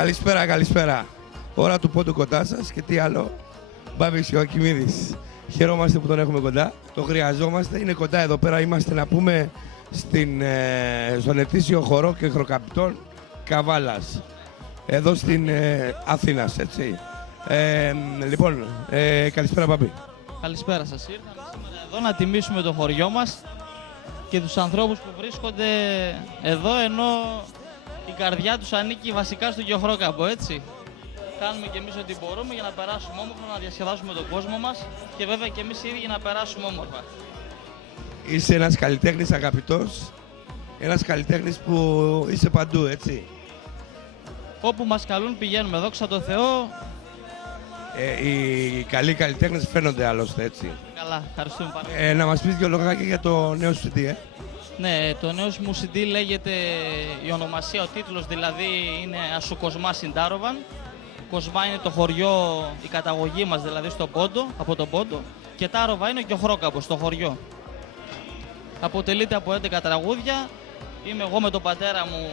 Καλησπέρα, καλησπέρα. Ώρα του πόντου κοντά σας και τι άλλο. Μπάμπης Ιωακιμίδης. Χαιρόμαστε που τον έχουμε κοντά. Το χρειαζόμαστε. Είναι κοντά εδώ πέρα. Είμαστε να πούμε στον ετήσιο χορό και χροκαπιτών Καβάλας. Εδώ στην Αθήνας, έτσι. Λοιπόν, καλησπέρα Μπάμπη. Καλησπέρα σας. Ήρθαμε σήμερα εδώ να τιμήσουμε το χωριό μας και τους ανθρώπους που βρίσκονται εδώ, ενώ η καρδιά τους ανήκει βασικά στο Γεωχρόκαμπο, έτσι. Κάνουμε και εμείς ό,τι μπορούμε για να περάσουμε όμορφα, να διασκεδάσουμε τον κόσμο μας και βέβαια και εμείς οι ίδιοι να περάσουμε όμορφα. Είσαι ένας καλλιτέχνης αγαπητός, ένας καλλιτέχνης που είσαι παντού, έτσι. Όπου μας καλούν πηγαίνουμε, δόξα τω Θεώ. Οι καλοί καλλιτέχνες φαίνονται άλλωστε, έτσι. Καλά, ευχαριστούμε πάρα πολύ. Να μας πεις δύο λόγια για το νέο σου CD, Ναι, το νέο μου CD λέγεται, η ονομασία, ο τίτλος δηλαδή είναι Ασου Κοσμά Συντάροβαν. Κοσμά είναι το χωριό, η καταγωγή μας δηλαδή στον Πόντο, από τον Πόντο, και Τάροβα είναι και ο Χρόκαμπος, το χωριό. Αποτελείται από 11 τραγούδια. Είμαι εγώ με τον πατέρα μου,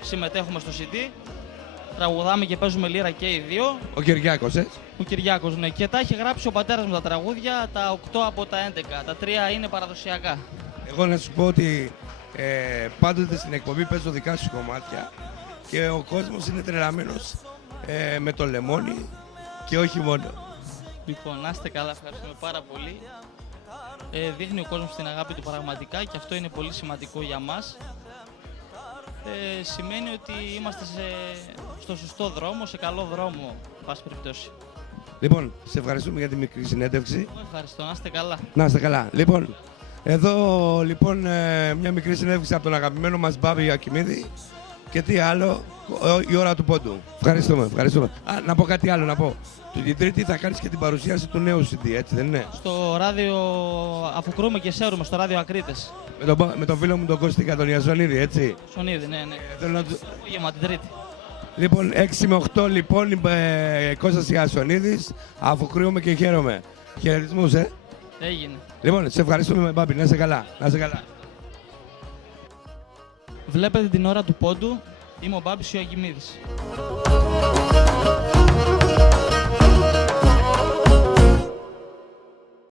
συμμετέχουμε στο CD. Τραγουδάμε και παίζουμε λύρα και οι δύο. Ο Κυριάκος, Ο Κυριάκος, ναι. Και τα έχει γράψει ο πατέρας μου τα τραγούδια, τα 8 από τα 11. Τα 3 είναι παραδοσιακά. Εγώ να σου πω ότι πάντοτε στην εκπομπή παίζω δικά σου κομμάτια και ο κόσμος είναι τρελαμένος με το λεμόνι και όχι μόνο. Λοιπόν, να είστε καλά, ευχαριστούμε πάρα πολύ. Δείχνει ο κόσμος την αγάπη του πραγματικά και αυτό είναι πολύ σημαντικό για μας. Σημαίνει ότι είμαστε στο σωστό δρόμο, σε καλό δρόμο, πάση περιπτώσει. Λοιπόν, σε ευχαριστούμε για τη μικρή συνέντευξη. Ευχαριστώ, να είστε καλά. Να είστε καλά. Λοιπόν, εδώ λοιπόν μια μικρή συνέντευξη από τον αγαπημένο μας Μπάμπη Ιωακιμίδη και τι άλλο, η ώρα του πόντου. Ευχαριστούμε, ευχαριστούμε. Να πω κάτι άλλο, να πω. Την Τρίτη θα κάνεις και την παρουσίαση του νέου CD, έτσι δεν είναι? Στο ράδιο, αφού κρούμε και σέρουμε, στο ράδιο Ακρίτες. Με τον φίλο μου τον Κωστίκα, τον Ιαζονίδη, έτσι. Σονίδη, ναι, ναι. Θέλω να Απόγευμα την Τρίτη. Λοιπόν, 6 με 8 λοιπόν, Κώστας Ιαζονίδης, αφού κρύωμε και χαίρομαι. Χαιρετισμούς, Έγινε. Λοιπόν, σε ευχαριστούμε Μπάμπη, να είσαι καλά, να είσαι καλά. Βλέπετε την ώρα του πόντου, είμαι ο Μπάμπης Ιωακιμίδης.